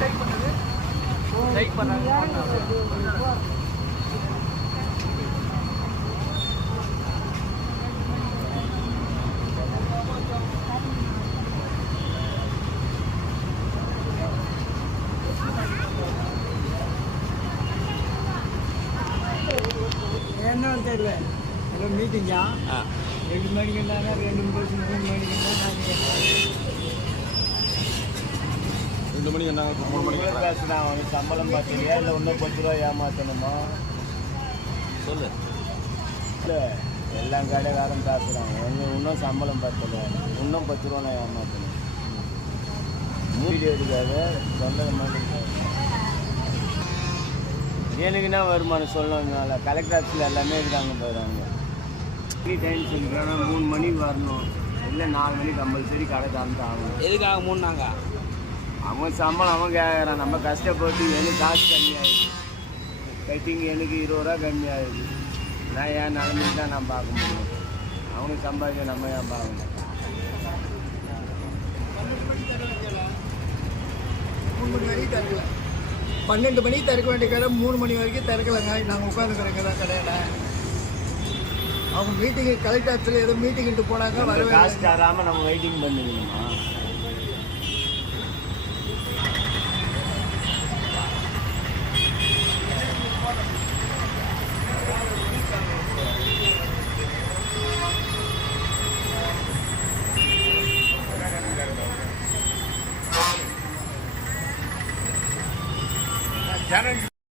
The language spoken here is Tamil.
லைக் பண்ணாங்க. என்னன்னு தெரியல. ஏதோ மீட்டிங்கா 2 மணிக்கு இருந்தாங்க, 2 மணிக்கு 3 மணிக்கு இருந்தாங்க. 2 மணிக்கு என்ன 3 மணிக்கு பேசுனா அவனுக்கு சம்பளம் பார்த்துலையா இல்லை இன்னும் 10 ரூபா ஏமாற்றணுமா சொல்லு. இல்லை எல்லாம் கடைக்காரன் பேசுகிறாங்க. இன்னும் சம்பளம் பார்த்தல, இன்னும் 10 ரூபா நான் ஏமாற்றணும். வீடியோ எடுக்காது சொந்த மாதிரி எனக்குன்னா வருமானம் சொல்லணும்னால கலெக்டர் ஆஃபீஸில் எல்லாமே இருக்காங்க போயிடுறாங்க. டைம் சொல்லிக்கிறோன்னா 3 மணிக்கு வரணும், இல்லை 4 மணிக்கு கம்பல்சரி கடை திறந்து ஆகணும். எதுக்காக 3 அவன் சம்பளம் அவன் கேட்குறான். நம்ம கஷ்டப்பட்டு எனக்கு காசு கம்மியாகிடுது, கட்டிங் எனக்கு 20 ரூபா கம்மியாகிடுது. நான் ஏன் நிலமைக்கு தான் நான் பார்க்க முடியும். அவனுக்கு சம்பாதிக்க நம்ம ஏன் பார்க்கணும். 3 மணி வரைக்கும் திறக்கல, 12 மணிக்கு திறக்க வேண்டிய கடை 3 மணி வரைக்கும் திறக்கலைங்க. நாங்கள் உட்காந்துக்கிறோங்க தான் கடையில். அவங்க மீட்டிங்கு கலெக்டர் ஆஃபீஸில் ஏதோ மீட்டிங்கிட்டு போனாங்க, வரவே காசு தராமல் நம்ம வெயிட்டிங் பண்ணிக்கணுமா?